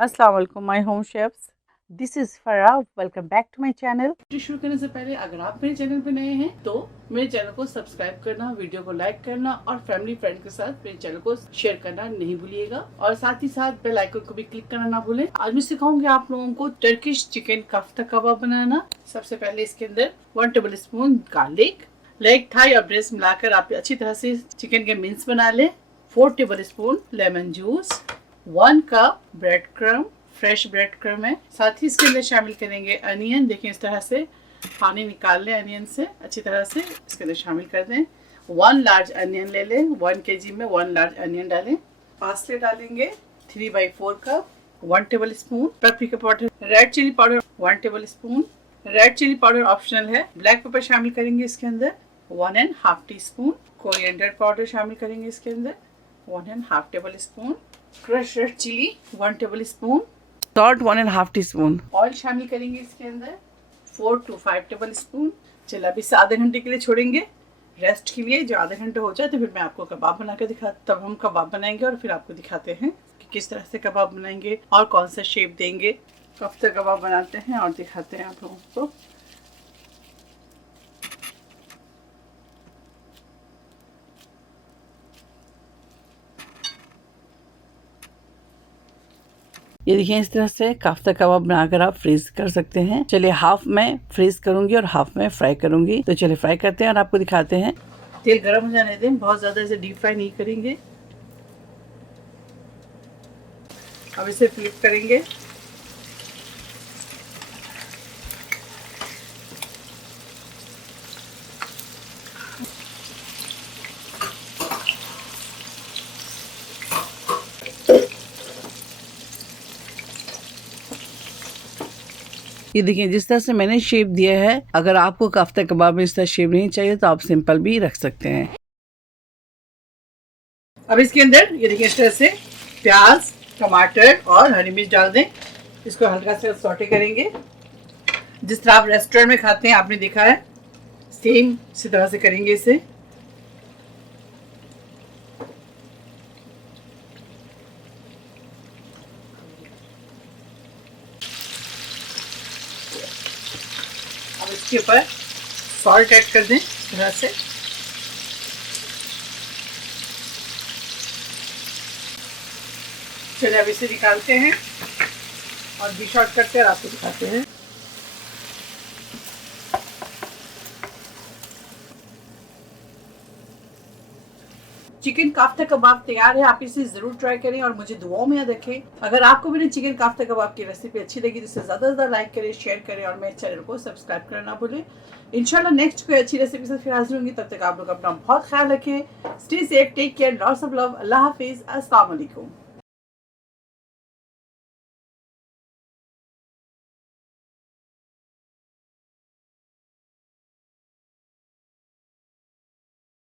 अस्सलाम वालेकुम my home chefs, this is Farah. Welcome back to my channel. Video शुरू करने से पहले अगर आप मेरे चैनल पे नए हैं तो मेरे चैनल को सब्सक्राइब करना, वीडियो को लाइक करना और फैमिली फ्रेंड के साथ मेरे चैनल को शेयर करना नहीं भूलिएगा और साथ ही साथ बेल आइकन को भी क्लिक करना ना भूलें। आज मैं सिखाऊंगी आप लोगों को टर्किश चिकन काफ्ता कबाब बनाना। सबसे पहले इसके अंदर 1 tablespoon garlic, leg, thigh और ब्रेस्ट मिलाकर आप अच्छी तरह से चिकन के मिन्स बना लें। 4 table spoon lemon juice, 1 cup bread crumb, fresh bread crumb है। साथ ही इसके अंदर शामिल करेंगे अनियन। देखिए इस तरह से पानी निकाल लें अनियन से, अच्छी तरह से इसके अंदर शामिल कर दें। 1 लार्ज अनियन ले लें, 1 kg में 1 लार्ज अनियन डालें। पास्ते डालेंगे 3/4 cup, 1 tablespoon paprika powder, red chilli powder 1 tablespoon. Red chilli powder optional है। ब्लैक पेपर शामिल करेंगे इसके अंदर 1.5 टीस्पून। कोरिएंडर पाउडर शामिल करेंगे इसके अंदर 1.5 tablespoon. Crush red chilli 1 tablespoon. Salt 1.5 teaspoon. Oil शामिल करेंगे इसके अंदर 4 to 5 टेबल स्पून। चलिए अभी इसे आधे घंटे के लिए छोड़ेंगे रेस्ट के लिए। जो आधे घंटे हो जाए तो फिर मैं आपको कबाब बना कर तब हम कबाब बनाएंगे और फिर आपको दिखाते हैं कि किस तरह से कबाब बनाएंगे और कौन सा शेप देंगे। कफ्ता कबाब बनाते हैं और दिखाते हैं आप लोगों को। ये देखिए इस तरह से काफ्ता कबाब बनाकर आप फ्रीज कर सकते हैं। चलिए हाफ में फ्रीज करूंगी और हाफ में फ्राई करूंगी। तो चलिए फ्राई करते हैं और आपको दिखाते हैं। तेल गर्म हो जाने दें, बहुत ज्यादा इसे डीप फ्राई नहीं करेंगे। अब इसे फ्लिप करेंगे। ये देखिए जिस तरह से मैंने शेप दिया है। अगर आपको काफ्ता कबाब में इस तरह शेप नहीं चाहिए तो आप सिंपल भी रख सकते हैं। अब इसके अंदर ये देखिए इस तरह से प्याज, टमाटर और हरी मिर्च डाल दें। इसको हल्का से सौटे करेंगे। जिस तरह आप रेस्टोरेंट में खाते हैं आपने देखा है, सेम इसी तरह से करेंगे इसे। अब इसके ऊपर सॉल्ट ऐड कर दें इस तरह से। चलिए अब इसे निकालते हैं और डिश आउट करते हैं और आपको दिखाते हैं। चिकन काफ्ता कबाब तैयार है। आप इसे जरूर ट्राई करें और मुझे दुआओं में याद रखें। अगर आपको मेरी चिकन काफ्ता कबाब की रेसिपी अच्छी लगी तो इसे ज़्यादा से ज़्यादा लाइक करें, शेयर करें और मेरे चैनल को सब्सक्राइब करना ना भूलें। इंशाल्लाह नेक्स्ट कोई अच्छी रेसिपी से फिर हाजिर होंगी। तब तक आप लोग अपना बहुत ख्याल रखें। Stay safe, take care, lots of love. अल्लाह हाफिज़, अस्सलाम वालेकुम।